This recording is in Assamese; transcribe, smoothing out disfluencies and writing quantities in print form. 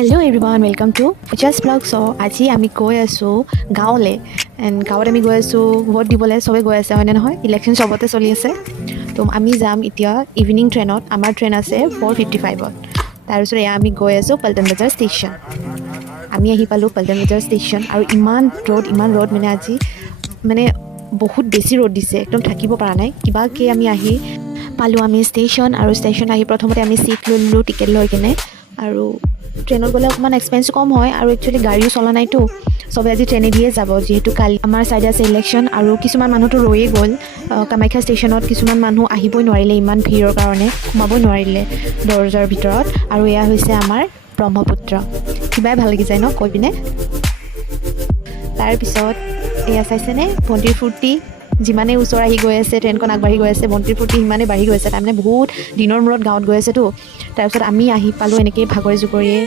Hello everyone, welcome to Pooja's vlog. So আজি আমি গৈ আছোঁ গাঁৱলৈ এণ্ড গাঁৱত আমি গৈ আছোঁ ভোট দিবলৈ চবেই গৈ আছে হয়নে নহয় ইলেকশ্যন চবতে চলি আছে তো আমি যাম এতিয়া ইভিনিং ট্ৰেইনত আমাৰ ট্ৰেইন আছে 4:55ত তাৰপিছত এয়া আমি গৈ আছোঁ পল্টন বজাৰ ষ্টেচন আমি আহি পালোঁ পল্টন বজাৰ ষ্টেচন আৰু ইমান ৰ'দ মানে আজি মানে বহুত বেছি ৰ'দ দিছে একদম থাকিব পৰা নাই কিবাকৈ আমি আহি পালোঁ আমি ষ্টেচন আৰু ষ্টেচন আহি প্ৰথমতে আমি চিট লৈ ল'লোঁ টিকেট লৈ কিনে আৰু ট্ৰেইনত গ'লে অকণমান এক্সপেঞ্চ কম হয় আৰু একচুৱেলি গাড়ীও চলা নাইতো চবে আজি ট্ৰেইনেদিয়ে যাব যিহেতু কালি আমাৰ ছাইডে আছে ইলেকশ্যন আৰু কিছুমান মানুহতো ৰৈয়ে গ'ল কামাখ্যা ষ্টেচনত কিছুমান মানুহ আহিবই নোৱাৰিলে ইমান ভিৰৰ কাৰণে সোমাবই নোৱাৰিলে দৰ্জাৰ ভিতৰত আৰু এয়া হৈছে আমাৰ ব্ৰহ্মপুত্ৰ কিবাই ভাল লাগি যায় ন কৈ পিনে তাৰপিছত এয়া চাইছেনে ভণ্টিৰ ফূৰ্তি যিমানে ওচৰ আহি গৈ আছে ট্ৰেইনখন আগবাঢ়ি গৈ আছে ভণ্টিৰ ফূৰ্তি সিমানে বাঢ়ি গৈ আছে তাৰমানে বহুত দিনৰ মূৰত গাঁৱত গৈ আছেতো তাৰপিছত আমি আহি পালোঁ এনেকৈ ভাগৰে জুগৰিয়ে